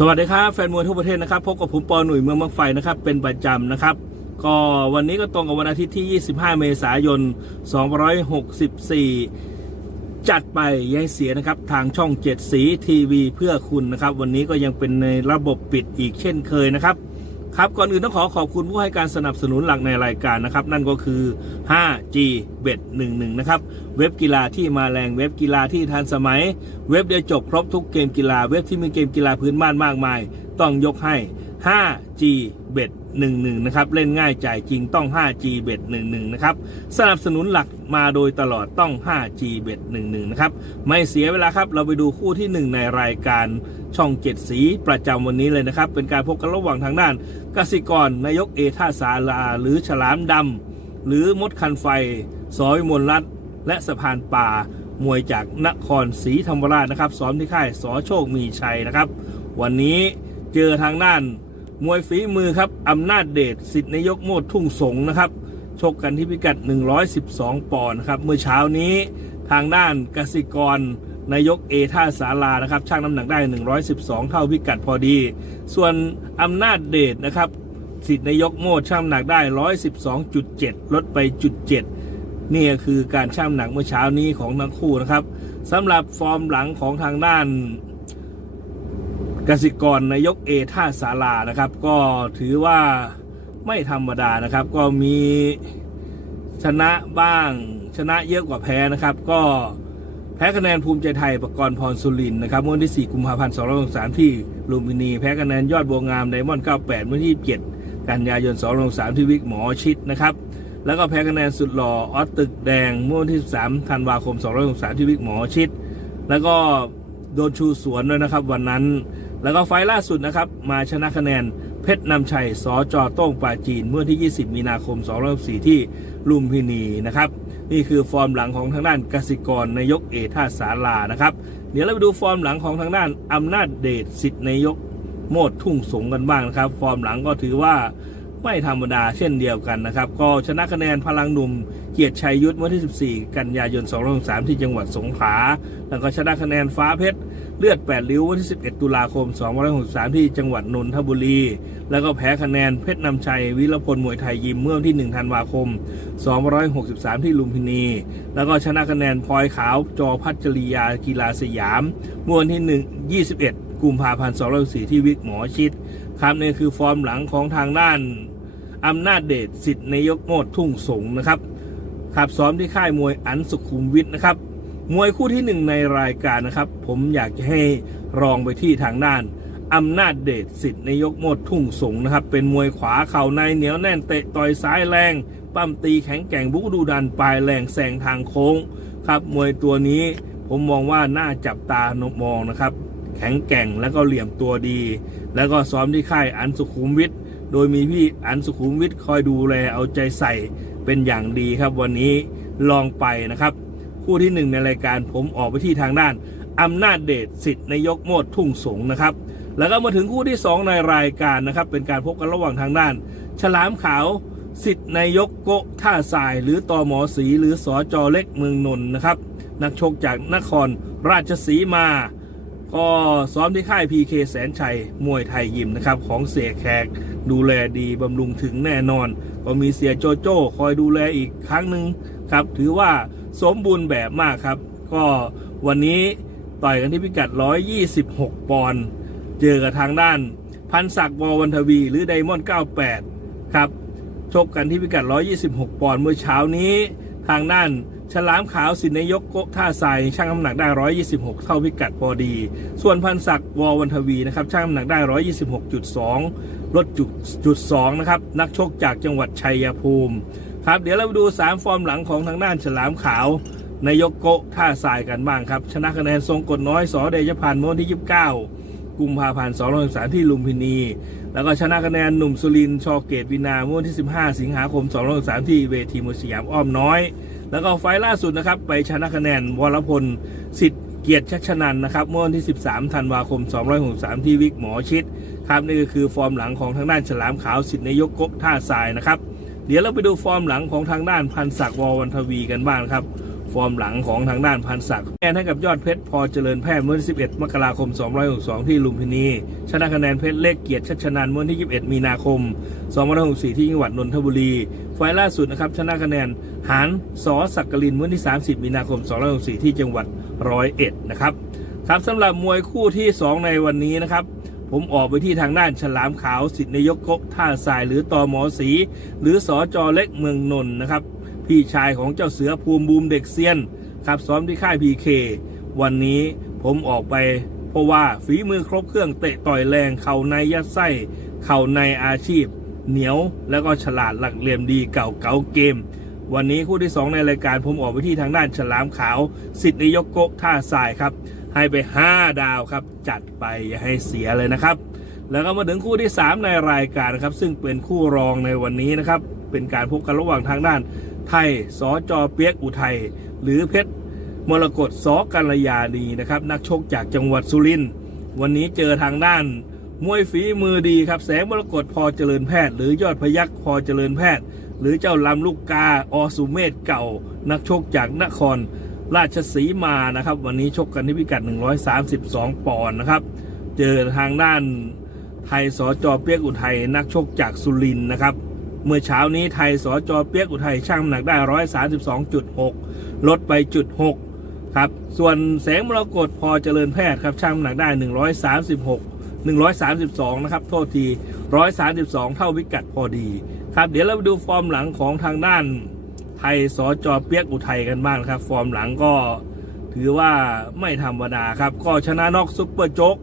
สวัสดีครับแฟนมวยทั่วประเทศนะครับพบกับผมปอหนุ่ยเมืองมังไฟนะครับเป็นประจำนะครับ ก็วันนี้ก็ตรงกับวันอาทิตย์ที่ 25 เมษายน 264 จัดไปยังเสียนะครับ ทางช่อง 7 สีทีวีเพื่อคุณนะครับ วันนี้ก็ยังเป็นในระบบปิดอีกเช่นเคยนะครับ ครับก่อนอื่นต้องขอขอบคุณผู้ให้การสนับสนุนหลักในรายการนะครับ นั่นก็คือ 5G Bet 11 นะครับ เว็บกีฬาที่มาแรงเว็บกีฬาที่ทันสมัย เว็บเดียวจบครบทุกเกมกีฬาเว็บที่มีเกมกีฬาพื้นบ้านมากมาย ต้องยกให้ 5G Bet 11 นะครับ เล่นง่ายจ่ายจริงต้อง 5G Bet 11 นะครับ สนับสนุนหลักมาโดยตลอดต้อง 5G Bet 11 นะครับ ไม่เสียเวลาครับ เราไปดูคู่ที่ 1 ในรายการช่องเจ็ดสีประจำวันนี้เลยนะครับ เป็นการพบกันระหว่างทางด้านกสิกรนายกเอท่าสาลา หรือฉลามดำหรือมดคันไฟสอยมนรัตนและสะพานป่ามวยจากนครศรีธรรมราชนะครับซ้อมที่ค่ายสอโชคมีชัยนะครับ วันนี้เจอทางด้าน มวยฝีมือครับอำนาจเดชสิทธินายกโมดทุ่งสงนะครับชกกันที่พิกัด 112 ปอนด์ครับเมื่อเช้านี้ทางด้านกสิกรนายกเอท่าสารานะครับช่างน้ำหนักได้ 112 เท่าพิกัดพอดี ส่วนอำนาจเดชนะครับสิทธินายกโมดช่างน้ำหนักได้ 112.7 ลดไปจุด7นี่คือการช่างน้ำหนักเมื่อเช้านี้ของทั้งคู่นะครับสำหรับฟอร์มหลังของทางด้าน กสิกรนายกเอท่าสารานะครับ ก็ถือว่าไม่ธรรมดานะครับ ก็มีชนะบ้างชนะเยอะกว่าแพ้นะครับ ก็แพ้คะแนนภูมิใจไทยประกรณ์พรสุรินนะครับเมื่อวันที่ 4 กุมภาพันธ์ 2563 ที่ลุมพินี แพ้คะแนนยอดบัวงามไดมอนด์ 98 เมื่อวันที่ 7 กันยายน 2563 ที่วิกหมอชิดนะครับ แล้วก็แพ้คะแนนสุดหล่อออสตึกแดงเมื่อวันที่13ธันวาคม 2563 ที่วิกหมอชิด แล้วก็โดนชูสวนด้วยนะครับ วันนั้น แล้วก็ไฟล์ล่าสุดนะครับ มาชนะคะแนนเพชรนำชัยสอจอโต้งปาจีนเมื่อที่ 20 มีนาคม2564ที่ลุมพินีนะครับ นี่คือฟอร์มหลังของทางด้านกสิกรนายกเอท่าสารานะครับ เดี๋ยวเราไปดูฟอร์มหลังของทางด้านอำนาจเดชสิทธินายกโมดทุ่งสงกันบ้างนะครับ ฟอร์มหลังก็ถือว่าไม่ธรรมดาเช่นเดียวกันนะครับ ก็ชนะคะแนนพลังหนุ่มเกียรติชัยยุทธเมื่อที่ 14 กันยายน253ที่จังหวัดสงขลา แล้วก็ชนะคะแนนฟ้าเพชรเลือด 8 ริ้ววันที่ 11 ตุลาคม 2563 ที่จังหวัดนนทบุรี แล้วก็แพ้คะแนนเพชรนำชัย วิรพลมวยไทยยิมเมื่อวันที่ 1 ธันวาคม 2563 ที่ลุมพินี แล้วก็ชนะคะแนนพลอยขาวจอพัชริยากีฬาสยามเมื่อวันที่ 1 21 กุมภาพันธ์ 2564 ที่วิกหมอชิดครับนี่คือฟอร์มหลังของทางด้านอำนาจเดชสิทธิ์นายกโมดทุ่งสงนะครับขับซ้อมที่ค่ายมวยอันสุขุมวิทนะครับ มวยคู่ที่หนึ่งในรายการนะครับ ผมอยากจะให้รองไปที่ทางด้านอำนาจเดชสิทธิ์นายกโมดทุ่งสงนะครับ เป็นมวยขวาเข่าในเหนียวแน่นเตะต่อยซ้ายแรง ปั้มตีแข็งแกร่งบุกดูดันปลายแรงแซงทางโค้งครับมวยตัวนี้ผมมองว่าน่าจับตามองนะครับ แข็งแกร่งแล้วก็เหลี่ยมตัวดี แล้วก็ซ้อมที่ค่ายอันสุขุมวิทโดยมีพี่อันสุขุมวิทคอยดูแลเอาใจใส่เป็นอย่างดีครับวันนี้ลองไปนะครับ คู่ที่หนึ่งในรายการผมออกไปที่ทางด้านอำนาจเดชสิทธิ์นายกโมดทุ่งสงนะครับ แล้วก็มาถึงคู่ที่สองในรายการนะครับ เป็นการพบกันระหว่างทางด้าน ฉลามขาวสิทธิ์นายกโกท่าทราย หรือตอหมอสีหรือสอจอเล็กเมืองนนท์นะครับ นักชกจากนครราชสีมา ก็ซ้อมที่ค่าย PK แสนชัย มวยไทยยิมนะครับ ของเสียแขกดูแลดีบำรุงถึงแน่นอน ก็มีเสียโจโจ้คอยดูแลอีกครั้งหนึ่งครับ ถือว่า สมบูรณ์แบบมากครับ ก็วันนี้ต่อยกันที่พิกัด 126 ปอนด์เจอกับทางด้าน พันศักดิ์ววันทวี หรือไดมอนด์98 ครับชกกันที่พิกัด 126 ปอนด์เมื่อเช้านี้ ทางด้านฉลามขาวสินนายกโกท่าทรายช่างน้ำหนักได้ 126 เท่าพิกัดพอดี ส่วนพันศักดิ์ววันทวีนะครับช่างน้ำหนักได้ 126.2 ลดจุดจุด2นะครับนักชกจากจังหวัดชัยภูมิ ครับ เดี๋ยวเราดู 3 ฟอร์มหลังของทางด้านฉลามขาวนายกโกะท่าทรายกันบ้างครับ ชนะคะแนนทรงกดน้อยสอเดชพันธ์เมื่อวันที่ 29 กุมภาพันธ์263ที่ลุมพินี แล้วก็ชนะคะแนนหนุ่มสุรินชอเกตวินาเมื่อวันที่ 15 สิงหาคม263ที่เวทีมวยสยามอ้อมน้อย แล้วก็ไฟล์ล่าสุดนะครับไปชนะคะแนนวรพลสิทธิ์เกียรติชัชนันนะครับเมื่อวันที่ 13 ธันวาคม 263 ที่วิกหมอชิดครับนี่ก็คือฟอร์มหลังของทางด้านฉลามขาวสิทธินายกกบท่าทรายนะครับ เดี๋ยวเราไปดูฟอร์มหลังของทางด้านพันศักดิ์ววันทวีกันบ้างครับ ฟอร์มหลังของทางด้านพันศักดิ์แนนให้กับยอดเพชรพอเจริญแพทย์เมื่อวันที่11 มกราคม2562 ที่ลุมพินี ชนะคะแนนเพชรเล็กเกียรติชัชนันเมื่อวันที่ 21 มีนาคม2564 ที่จังหวัดนนทบุรี ไฟล์ล่าสุดนะครับชนะคะแนนหานสอสักกลินเมื่อวันที่ 30 มีนาคม2564 ที่จังหวัดร้อยเอ็ดนะครับครับสำหรับมวยคู่ที่ 2 ในวันนี้นะครับ ผมออกไปที่ทางด้านฉลามขาวสิทธินายกกท่าทรายหรือตอหมอสี หรือสอจอเล็กเมืองนนท์นะครับ พี่ชายของเจ้าเสือภูมิบูมเด็กเซียนครับซ้อมที่ค่ายพีเควันนี้ผมออกไป เพราะว่าฝีมือครบเครื่องเตะต่อยแรงเข่าในยัดไส้ เข่าในอาชีพ เหนียวแล้วก็ฉลาดหลักเหลี่ยมดีเก่าเก่าเกม วันนี้คู่ที่ 2 ในรายการผมออกไปที่ทางด้านฉลามขาวสิทธินยกกท่าทรายครับ ให้ไป 5 ดาวครับ จัดไปอย่าให้เสียเลยนะครับ แล้วก็มาถึงคู่ที่ 3 ในรายการนะครับ ซึ่งเป็นคู่รองในวันนี้นะครับ เป็นการพบกันระหว่างทางด้าน ไทยสอจอเปียกอุทัยหรือเพชรมรกตสอกัลยาดีนะครับ นักชกจากจังหวัดสุรินทร์วันนี้เจอทางด้านมวยฝีมือดีครับแสงมรกตพอเจริญแพทย์ หรือยอดพยักพอเจริญแพทย์ หรือเจ้าลำลูกกาอสุเมธเก่า นักชกจากนคร ราชสีมานะครับ วันนี้ชกกันที่พิกัด 132 ปอนด์นะครับ เจอทางด้านไทยสจเปียกอุทัยนักชกจากสุรินนะครับ เมื่อเช้านี้ไทยสจเปียกอุทัยช่างน้ำหนักได้ 132.6 ลดไปจุด6ครับ ส่วนแสงมรกตพอเจริญแพทย์ครับช่างน้ำหนักได้ 136 132 นะครับ โทษที 132 เท่าพิกัดพอดี ครับ เดี๋ยวเราไปดูฟอร์มหลังของทางด้าน ไทยสจเปียกอุทัยกันบ้างครับ ฟอร์มหลังก็ถือว่าไม่ธรรมดาครับ ก็ชนะนอกซุปเปอร์โจ๊ก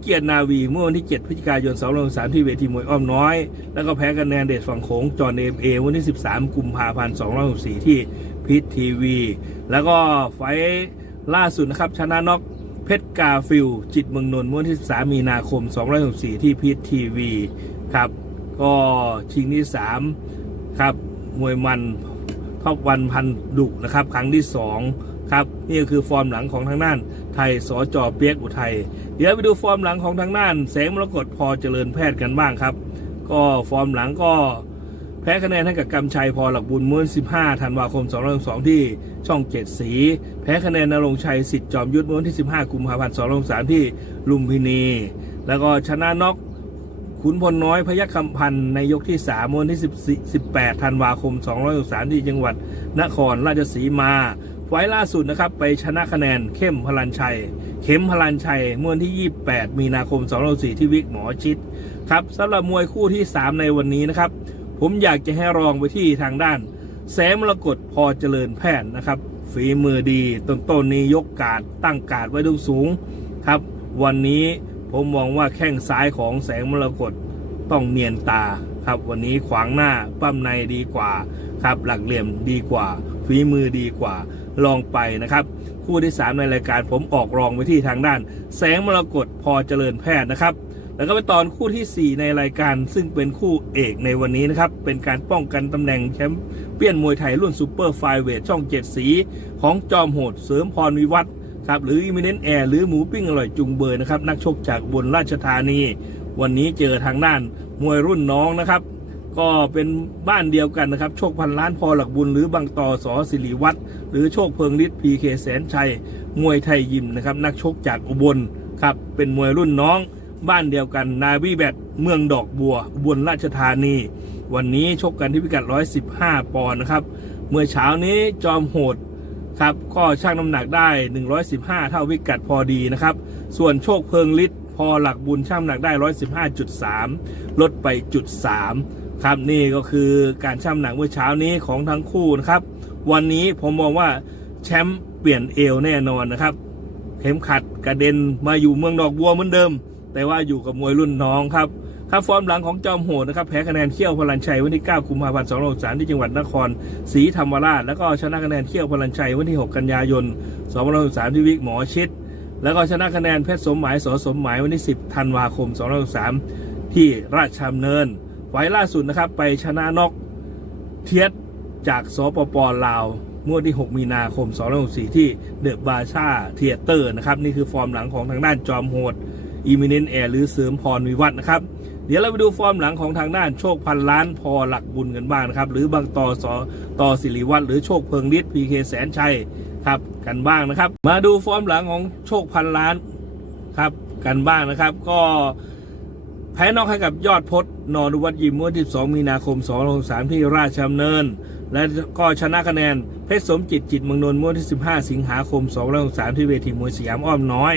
เกียรตินาวีเมื่อวันที่ 7 พฤศจิกายน2023ที่เวทีมวยอ้อมน้อย แล้วก็แพ้กันแนนเดชฝั่งโขงจอนเอ็มเอวันที่ 13 กุมภาพันธ์264ที่พิททีวี แล้วก็ไฟล์ล่าสุดนะครับ ชนะนอกเพชรกาฟิลจิตเมืองนนท์เมื่อวันที่13มีนาคม264ที่พิททีวีครับ ก็ชิงที่ 3 ครับมวยมัน ท็อปวันพันดุนะครับ ครั้งที่ 2 ครับ นี่ก็คือฟอร์มหลังของทางด้าน ไทยสจเปียกอุทัยเดี๋ยวไปดูฟอร์มหลังของทางด้าน แสงมรกตพอเจริญแพทย์กันบ้างครับ ก็ฟอร์มหลังก็แพ้คะแนนให้กับกำชัยพอหลักบุญเมื่อ 15 ธันวาคม 2022 ที่ช่องเจ็ดสี แพ้คะแนนนรงชัยสิทธิ์จอมยุทธเมื่อวันที่ 15 กุมภาพันธ์ 2023 ที่ลุมพินี แล้วก็ชนะน็อก ขุนพลน้อยพยัคฆ์คำพันธ์ในยกที่3วันที่ 14 18ธันวาคม 263ที่จังหวัดนครราชสีมา ไฟล่าสุดนะครับ ไปชนะคะแนนเข้มพลันชัย เข้มพลันชัยเมื่อวันที่ 28 มีนาคม264ที่วิกหมอชิดครับสำหรับมวยคู่ที่ 3 ในวันนี้นะครับ ผมอยากจะให้รองไปที่ทางด้าน แสมรกตพอเจริญแพทย์นะครับ ฝีมือดีต้นต้นนี้ยกการดตั้งการดไว้ดูสูงครับ วันนี้ ผมมองว่าแข้งซ้ายของแสงมรกตต้องเนียนตาครับวันนี้ขวางหน้าปั้มในดีกว่าครับหลักเหลี่ยมดีกว่าฝีมือดีกว่าลองไปนะครับ คู่ที่ 3 ในรายการผมออกรองไปที่ทางด้าน แสงมรกตพอเจริญแพทย์นะครับ แล้วก็ไปตอนคู่ทีสี่4 ในรายการซึ่งเป็นคู่เอกในวันนี้นะครับ เป็นการป้องกันตำแหน่งแชมป์เปี้ยนมวยไทยรุ่นซูเปอร์ไฟเวทช่องเจ็ดสี ของจอมโหดเสริมพรวิวัฒน์ ครับหรืออิมิเนนแอร์หรือหมูปิ้งอร่อยจุงเบยนะครับนักชกจากอุบนราชธานี วันนี้เจอทางด้านมวยรุ่นน้องนะครับ ก็เป็นบ้านเดียวกันนะครับ โชคพันล้านพอหลักบุญหรือบางต่อสอสิริวัตรหรือโชคเพิงฤทธิ์พีเคแสนชัย มวยไทยยิมนะครับนักชกจากอุบลครับเป็นมวยรุ่นน้องบ้านเดียวกันนาวีแบตเมืองดอกบัวอุบลราชธานี วันนี้ชกกันที่พิกัด 115 ปอนด์นะครับ เมื่อเช้านี้จอมโหด ครับก็ช่างน้ำหนักได้ 115 เท่าพิกัดพอดีนะครับ ส่วนโชคเพิงฤทธิ์พอหลักบุญช่างน้ำหนักได้ 115.3 ลดไปจุด3ครับนี่ก็คือการช่างน้ำหนักเมื่อเช้านี้ของทั้งคู่นะครับ วันนี้ผมมองว่าแชมป์เปลี่ยนเอวแน่นอนนะครับเข็มขัดกระเด็นมาอยู่เมืองดอกบัวเหมือนเดิม แต่ว่าอยู่กับมวยรุ่นน้องครับ ครับฟอร์มหลังของจอมโหดนะครับแพ้คะแนนเขี้ยวพลันชัยวันที่ 9 กุมภาพันธ์2563ที่จังหวัดนครศรีธรรมราช แล้วก็ชนะคะแนนเขี้ยวพลันชัยวันที่ 6 กันยายน2563ที่วิกหมอชิด แล้วก็ชนะคะแนนเพชรสมหมายสสมหมายวันที่ 10 ธันวาคม2563ที่ราชดำเนินไฟล์ล่าสุดนะครับไปชนะนกเทียดจากสปปลาวเมื่อวันที่ 6 มีนาคม2564ที่เดอะบาชาเทียเตอร์นะครับนี่คือฟอร์มหลังของทางด้านจอมโหดอีมิเนนแอร์หรือเสริมพรวิวัฒนะครับ เดี๋ยวเราไปดูฟอร์มหลังของทางด้านโชคพันล้านพอหลักบุญกันบ้างครับ หรือบางต่อสอต่อสิริวัฒน์หรือโชคเพิงฤทธิ์พีเคแสนชัยครับกันบ้างนะครับ มาดูฟอร์มหลังของโชคพันล้านครับกันบ้างนะครับ ก็แพ้นอกให้กับยอดพจน์นอนุวัตยิมเมื่อที่2มีนาคม2063ที่ราชดำเนิน และก็ชนะคะแนนเพชรสมจิตจิตเมืองนนท์เมื่อที่ 15 สิงหาคม2063ที่เวทีมวยสยามอ้อมน้อย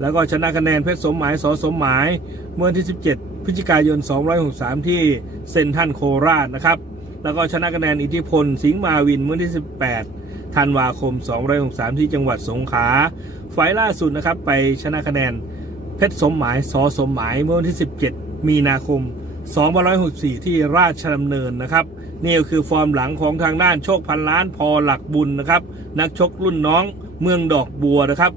แล้วก็ชนะคะแนนเพชรสมหมายสอสมหมายเมื่อที่ 17 พฤศจิกายน 263 ที่เซนทันโคราชนะครับ แล้วก็ชนะคะแนนอิทธิพล สิงห์มาวินเมื่อวันที่ 18 ธันวาคม 263 ที่จังหวัดสงขลาไฟล์ล่าสุดนะครับ ไปชนะคะแนนเพชรสมหมายสอสมหมายเมื่อวันที่ 17 มีนาคม 2564 ที่ราชดำเนินนะครับนี่ก็คือฟอร์มหลังของทางด้านโชคพันล้านพอหลักบุญนะครับ นักชกรุ่นน้องเมืองดอกบัวนะครับ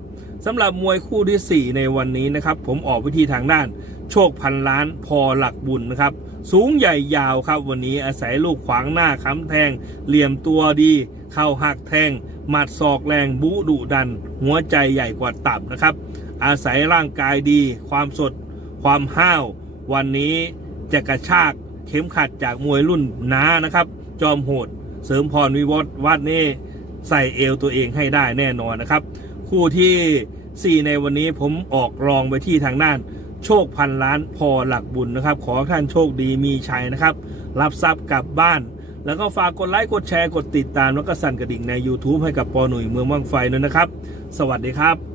สำหรับมวยคู่ที่ 4 ในวันนี้นะครับ ผมออกวิธีทางด้าน โชคพันล้านพอหลักบุญนะครับ สูงใหญ่ยาวครับวันนี้อาศัยลูกขวางหน้าค้ำแทง เหลี่ยมตัวดี เข่าหักแทง หมัดศอกแรงบูดุดัน หัวใจใหญ่กว่าตับนะครับ อาศัยร่างกายดี ความสด ความห้าว วันนี้จะกระชากเข็มขัดจากมวยรุ่นน้านะครับ จอมโหด เสริมพรวิวัฒน์วัดนี่ใส่เอวตัวเองให้ได้แน่นอนนะครับ คู่ที่ 4 ในวันนี้ผมออกรองไปที่ทางด้าน โชคพันล้านพอหลักบุญนะครับ ขอท่านโชคดีมีชัยนะครับ รับทรัพย์กลับบ้าน แล้วก็ฝากกดไลค์กดแชร์กดติดตามแล้วก็สั่นกระดิ่งใน YouTube ให้กับปอหนุ่ยเมืองว่างไฟด้วยนะครับ สวัสดีครับ